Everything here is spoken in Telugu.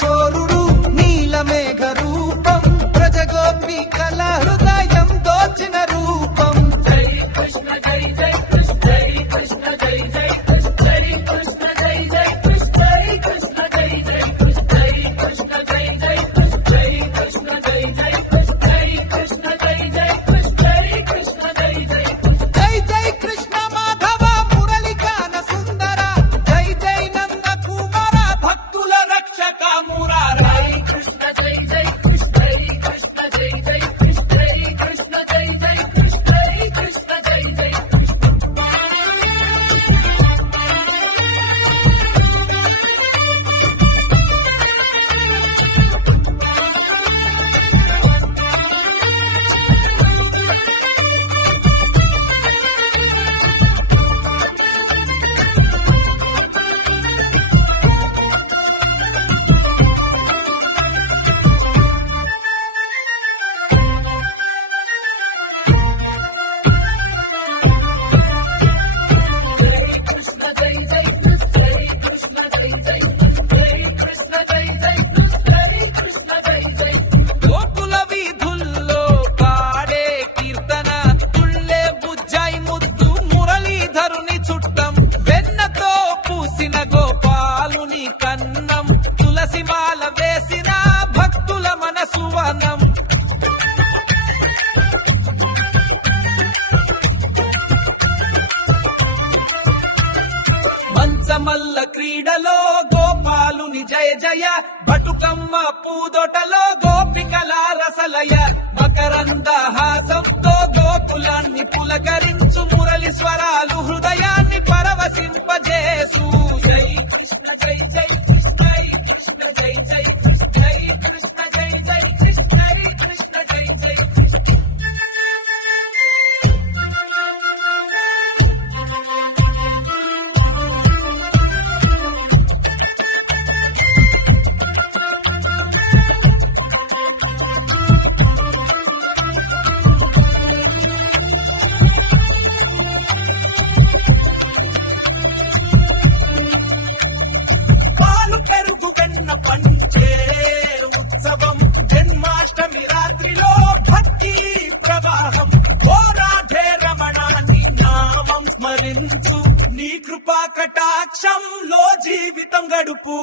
చోరుడు నీలమేఘ రూపం ప్రజగోపి కల హృదయం దోచిన రూపం జై కృష్ణ జై జై కృష్ణ జై కృష్ణ జై జై కృష్ణ జై కృష్ణ జై జై కృష్ణ జై కృష్ణ జై జై కృష్ణ జై కృష్ణ జై జై కృష్ణ జై కృష్ణ జై జై కృష్ణ జై కృష్ణ జై జై కృష్ణ జై కృష్ణ జై జై జై జై కృష్ణ మాధవ మురళిగాన సుందర జై జై నంద కుమార భక్తుల రక్షక మురారా కృష్ణ జై జై కృష్ణ జై కృష్ణ జై జై కృష్ణ జై కృష్ణ జై జై కృష్ణ జై కృష్ణ జై జై గోకుల వీధుల్లో పాడే కీర్తన తుళ్ళే బుజ్జాయి ముద్దు మురళీధరుని చుట్టం వెన్నతో పూసిన గోపాలుని కన్నం తులసి మాల వేసిన భక్తుల మనసు వనం మంచమల్ల క్రీడలో గోపాలుని జయ జయ బటుకమ్మ పూదొటలో గోపికల రసలయ మకరంద హాసంతో గోకులాన్ని పులకరించు మురళి స్వరాలు హృదయాన్ని పరవశింపజేసు జై కృష్ణ జై జై కృష్ణ జై కృష్ణ జై జై కృష్ణ జై కృష్ణ జై జై కృష్ణ జై కృష్ణ జై జై పాలు పెరుగు వెన్న పంచే ఉత్సవం జన్మాష్టమి రాత్రిలో భక్తి ప్రవాహం ఓ రాధే రమణ నీ నామం స్మరించు నీ కృపా కటాక్షంలో జీవితం గడుపు